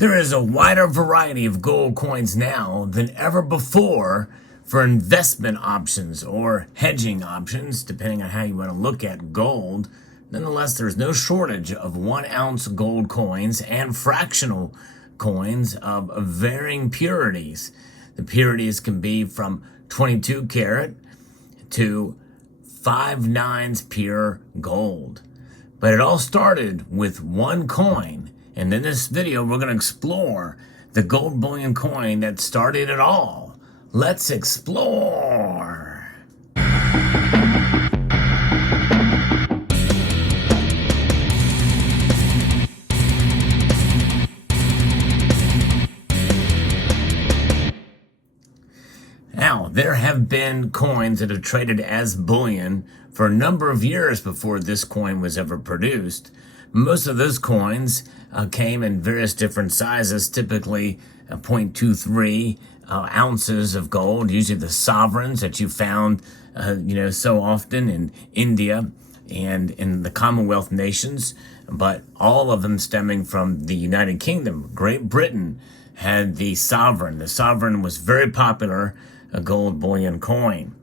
There is a wider variety of gold coins now than ever before for investment options or hedging options, depending on how you want to look at gold. Nonetheless, there's no shortage of 1 ounce gold coins and fractional coins of varying purities. The purities can be from 22 karat to 5/9 pure gold. But it all started with one coin. And in this video, we're going to explore the gold bullion coin that started it all. Let's explore. Now, there have been coins that have traded as bullion for a number of years before this coin was ever produced. Most of those coins came in various different sizes, typically 0.23 ounces of gold, usually the sovereigns that you found so often in India and in the Commonwealth nations, but all of them stemming from the United Kingdom. Great Britain had the sovereign. The sovereign was very popular, a gold bullion coin.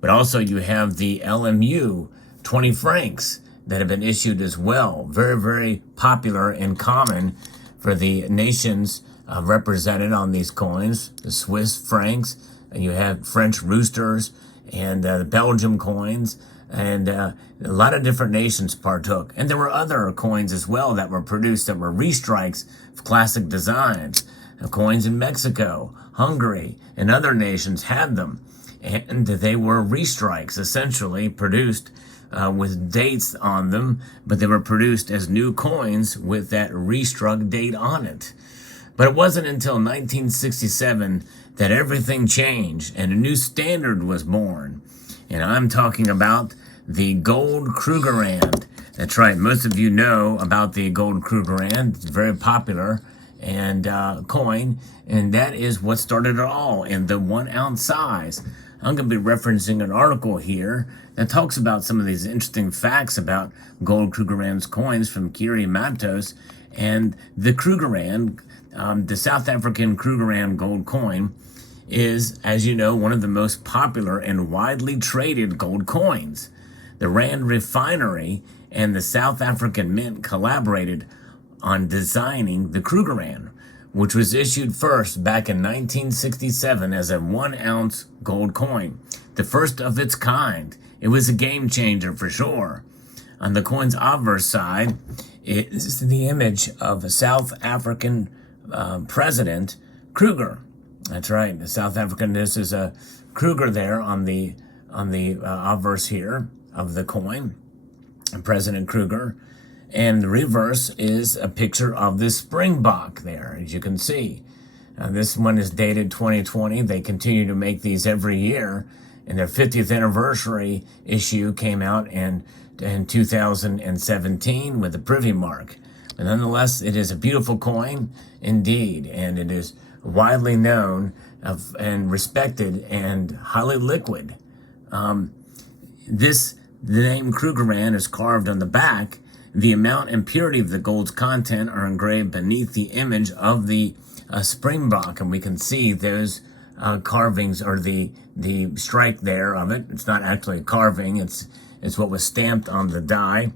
But also you have the LMU 20 francs that have been issued as well. Very, very popular and common for the nations represented on these coins. The Swiss francs, and you have French roosters, and the Belgium coins, and a lot of different nations partook. And there were other coins as well that were produced that were restrikes of classic designs. Coins in Mexico, Hungary, and other nations had them. And they were restrikes, essentially produced with dates on them, but they were produced as new coins with that restruck date on it. But it wasn't until 1967 that everything changed and a new standard was born. And I'm talking about the gold Krugerrand. That's right, most of you know about the gold Krugerrand. It's very popular and coin, and that is what started it all in the 1 ounce size. I'm going to be referencing an article here that talks about some of these interesting facts about gold Krugerrand's coins from Kiri Matos. And the Krugerrand, the South African Krugerrand gold coin, is, as you know, one of the most popular and widely traded gold coins. The Rand Refinery and the South African Mint collaborated on designing the Krugerrand, which was issued first back in 1967 as a 1 ounce gold coin, the first of its kind. It was a game changer for sure. On the coin's obverse side is the image of a South African president, Kruger. That's right, the South African. This is a Kruger there on the obverse here of the coin, President Kruger. And the reverse is a picture of the Springbok there, as you can see. This one is dated 2020. They continue to make these every year. And their 50th anniversary issue came out in 2017 with a privy mark. But nonetheless, it is a beautiful coin indeed. And it is widely known and respected and highly liquid. The name Krugerrand is carved on the back. The amount and purity of the gold's content are engraved beneath the image of the Springbok, and we can see those carvings, or the strike there of it. It's not actually a carving, it's what was stamped on the die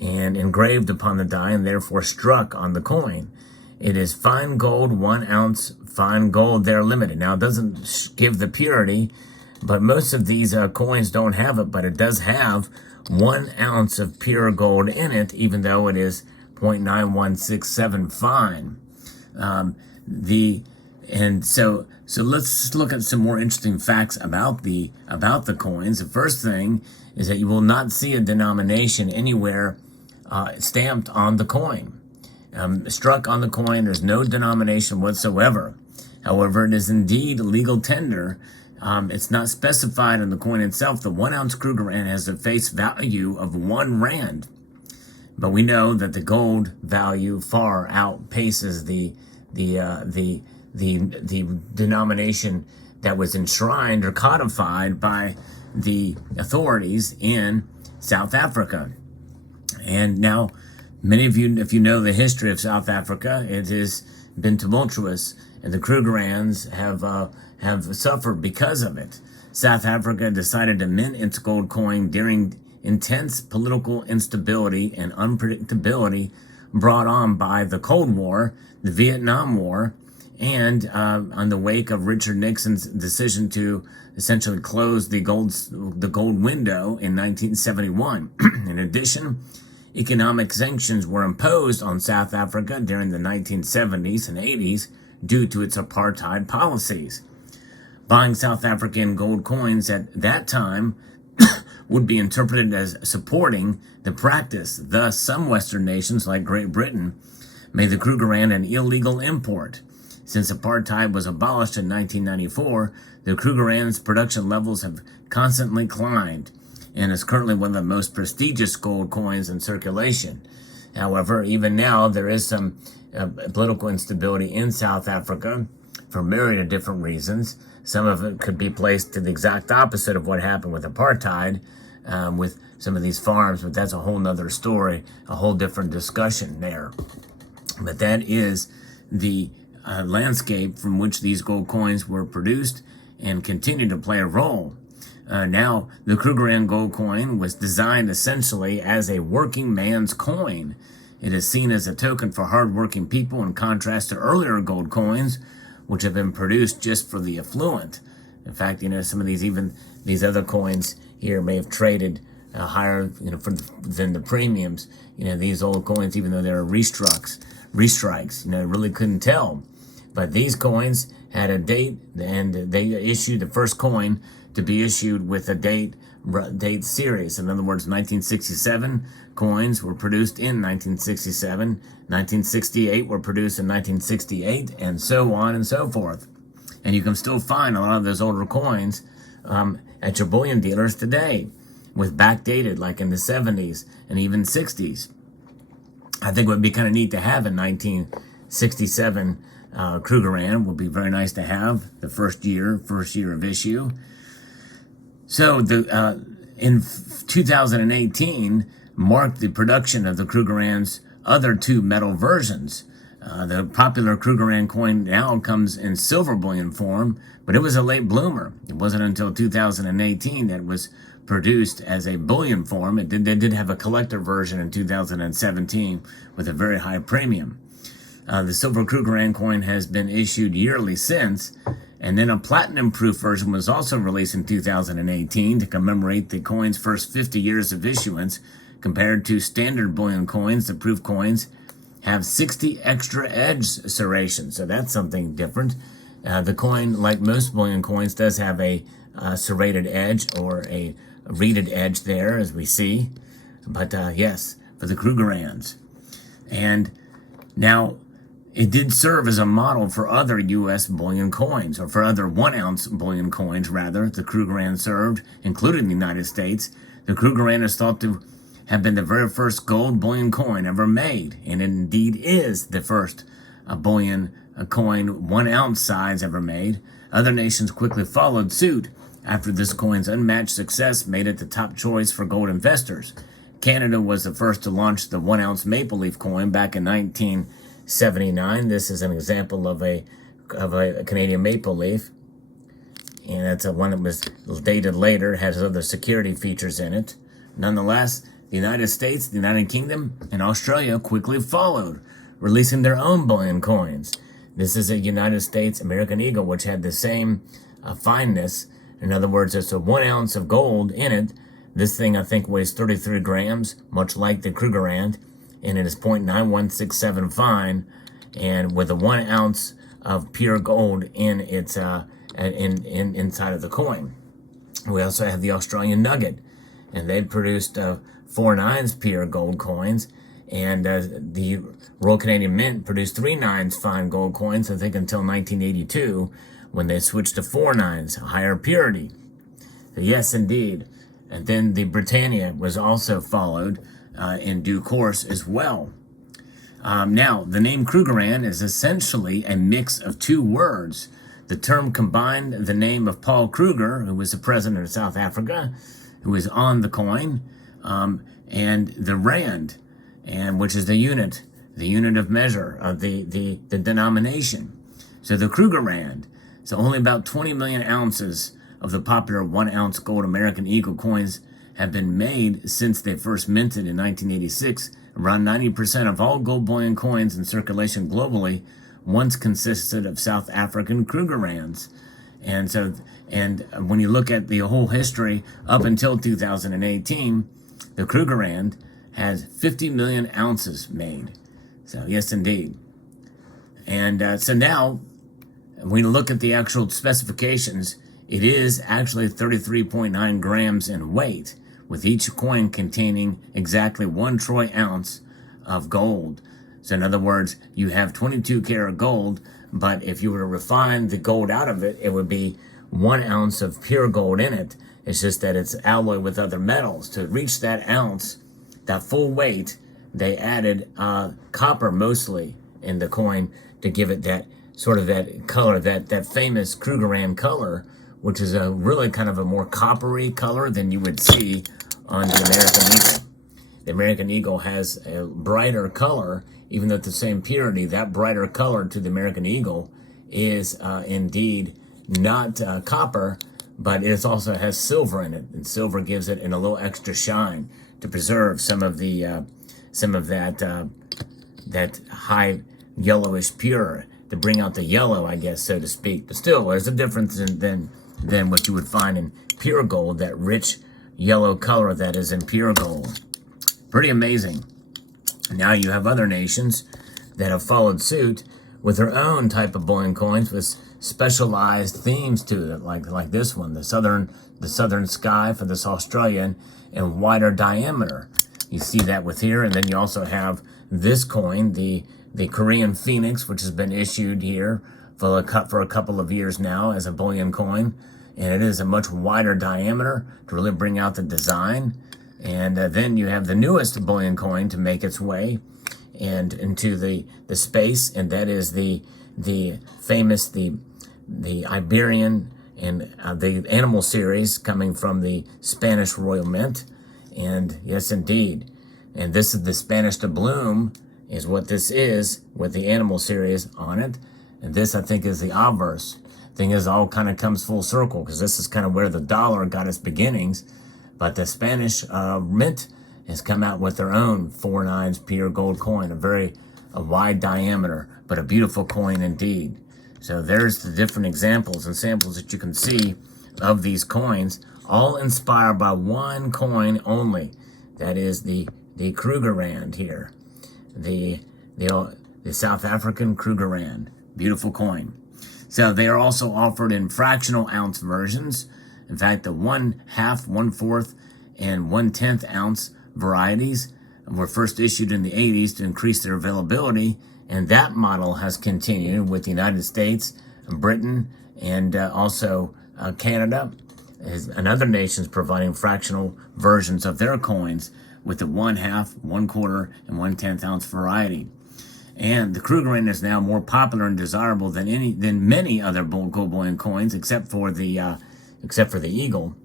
and engraved upon the die and therefore struck on the coin. It is fine gold, 1 ounce fine gold there, limited. Now, it doesn't give the purity, but most of these coins don't have it, but it does have 1 ounce of pure gold in it, even though it is 0.9167 fine. So let's look at some more interesting facts about the coins. The first thing is that you will not see a denomination anywhere stamped on the coin. Struck on the coin, there's no denomination whatsoever. However, it is indeed legal tender. It's not specified on the coin itself. The 1 ounce Krugerrand has a face value of 1 rand. But we know that the gold value far outpaces the denomination that was enshrined or codified by the authorities in South Africa. And now Many of you, if you know the history of South Africa, it has been tumultuous, and the Krugerrands have suffered because of it. South Africa decided to mint its gold coin during intense political instability and unpredictability brought on by the Cold War, the Vietnam War, and on the wake of Richard Nixon's decision to essentially close the gold window in 1971. In addition, economic sanctions were imposed on South Africa during the 1970s and 80s due to its apartheid policies. Buying South African gold coins at that time would be interpreted as supporting the practice. Thus, some Western nations, like Great Britain, made the Krugerrand an illegal import. Since apartheid was abolished in 1994, the Krugerrand's production levels have constantly climbed and is currently one of the most prestigious gold coins in circulation. However, even now, there is some political instability in South Africa for myriad of different reasons. Some of it could be placed to the exact opposite of what happened with apartheid, with some of these farms, but that's a whole nother story, a whole different discussion there. But that is the landscape from which these gold coins were produced and continue to play a role. Now, the Krugerrand gold coin was designed essentially as a working man's coin. It is seen as a token for hardworking people in contrast to earlier gold coins, which have been produced just for the affluent. In fact, some of these other coins here may have traded higher, than the premiums. These old coins, even though they were restrikes, really couldn't tell. But these coins had a date, and they issued the first coin to be issued with a date series. In other words, 1967 coins were produced in 1967, 1968 were produced in 1968, and so on and so forth. And you can still find a lot of those older coins at your bullion dealers today, with backdated, like in the 70s and even 60s. I think it would be kind of neat to have a 1967 Krugerrand. Would be very nice to have the first year of issue. So in 2018 marked the production of the Krugerrand's other two metal versions. The popular Krugerrand coin now comes in silver bullion form, but it was a late bloomer. It wasn't until 2018 that it was produced as a bullion form. They did have a collector version in 2017 with a very high premium. The silver Krugerrand coin has been issued yearly since, and then a platinum-proof version was also released in 2018 to commemorate the coin's first 50 years of issuance. Compared to standard bullion coins, the proof coins have 60 extra edge serrations, so that's something different. The coin, like most bullion coins, does have a serrated edge or a reeded edge there, as we see. But yes, for the Krugerrands. And now, it did serve as a model for other U.S. bullion coins, or for other 1-ounce bullion coins, rather. The Krugerrand served, including the United States. The Krugerrand is thought to have been the very first gold bullion coin ever made, and it indeed is the first bullion coin 1-ounce size ever made. Other nations quickly followed suit after this coin's unmatched success made it the top choice for gold investors. Canada was the first to launch the 1-ounce maple leaf coin back in 1979. This is an example of a Canadian maple leaf, and that's one that was dated later, has other security features in it. Nonetheless, the United States, the United Kingdom, and Australia quickly followed, releasing their own bullion coins. This is a United States American Eagle, which had the same fineness. In other words, it's a 1 ounce of gold in it. This thing, I think, weighs 33 grams, much like the Krugerrand, and it is 0.91675 fine, and with a 1 ounce of pure gold in its inside of the coin. We also have the Australian Nugget, and they produced 4 9s pure gold coins, and the Royal Canadian Mint produced 3 9s fine gold coins, I think, until 1982, when they switched to 4 9s, higher purity. So yes, indeed. And then the Britannia was also followed in due course as well. Now, the name Krugerrand is essentially a mix of two words. The term combined the name of Paul Kruger, who was the president of South Africa, who was on the coin, and the rand. and which is the unit of measure of the denomination. So the Krugerrand, so only about 20 million ounces of the popular 1 ounce gold American Eagle coins have been made since they first minted in 1986. Around 90% of all gold bullion coins in circulation globally once consisted of South African Krugerrands. And when you look at the whole history up until 2018, the Krugerrand has 50 million ounces made. So yes, indeed. And so now, when you look at the actual specifications, it is actually 33.9 grams in weight, with each coin containing exactly 1 troy ounce of gold. So in other words, you have 22 karat gold, but if you were to refine the gold out of it, it would be 1 ounce of pure gold in it. It's just that it's alloyed with other metals. To reach that ounce, that full weight, they added copper mostly in the coin to give it that sort of that color, that famous Krugerrand color, which is a really kind of a more coppery color than you would see on the American Eagle. The American Eagle has a brighter color, even though it's the same purity. That brighter color to the American Eagle is indeed not copper, but it also has silver in it, and silver gives it a little extra shine to preserve some of that high yellowish pure, to bring out the yellow, I guess, so to speak. But still, there's a difference than what you would find in pure gold, that rich yellow color that is in pure gold. Pretty amazing. Now you have other nations that have followed suit with their own type of bullion coins with specialized themes to it, like this one, the southern sky for this Australian, and wider diameter. You see that with here, and then you also have this coin, the Korean Phoenix, which has been issued here for a couple of years now as a bullion coin, and it is a much wider diameter to really bring out the design. And then you have the newest bullion coin to make its way and into the space, and that is the famous the Iberian and the animal series coming from the Spanish Royal Mint. And yes, indeed. And this is the Spanish doubloon, is what this is, with the animal series on it. And this, I think, is the obverse. Thing is, all kind of comes full circle, because this is kind of where the dollar got its beginnings. But the Spanish mint has come out with their own 4/9 pure gold coin, a wide diameter, but a beautiful coin indeed. So there's the different examples and samples that you can see of these coins, all inspired by one coin only. That is the Krugerrand here, the South African Krugerrand. Beautiful coin. So they are also offered in fractional ounce versions. In fact, the 1/2, 1/4, and 1/10 ounce varieties were first issued in the 80s to increase their availability, and that model has continued with the United States, Britain, and also Canada, and other nations providing fractional versions of their coins with the 1/2, 1/4, and 1/10 ounce variety. And the Krugerrand is now more popular and desirable than many other gold bullion coins, except for the Eagle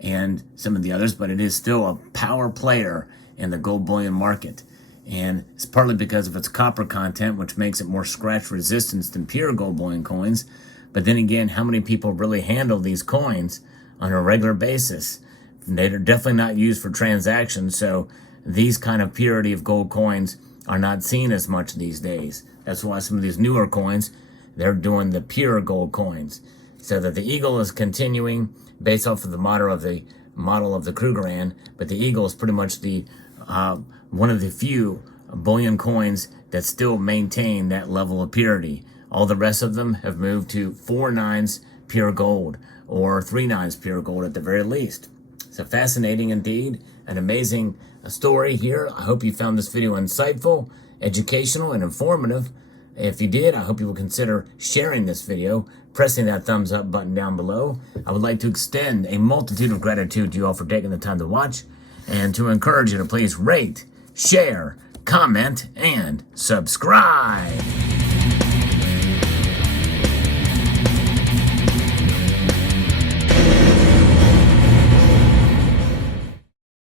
and some of the others. But it is still a power player in the gold bullion market, and it's partly because of its copper content, which makes it more scratch resistant than pure gold bullion coins. But then again, how many people really handle these coins on a regular basis? They're definitely not used for transactions, so these kind of purity of gold coins are not seen as much these days. That's why some of these newer coins, they're doing the pure gold coins. So that the Eagle is continuing based off of the model of the Krugerrand, but the Eagle is pretty much the one of the few bullion coins that still maintain that level of purity. All the rest of them have moved to 4/9 pure gold, or 3/9 pure gold at the very least. So fascinating indeed, an amazing story here. I hope you found this video insightful, educational, and informative. If you did, I hope you will consider sharing this video, pressing that thumbs up button down below. I would like to extend a multitude of gratitude to you all for taking the time to watch, and to encourage you to please rate, share, comment, and subscribe.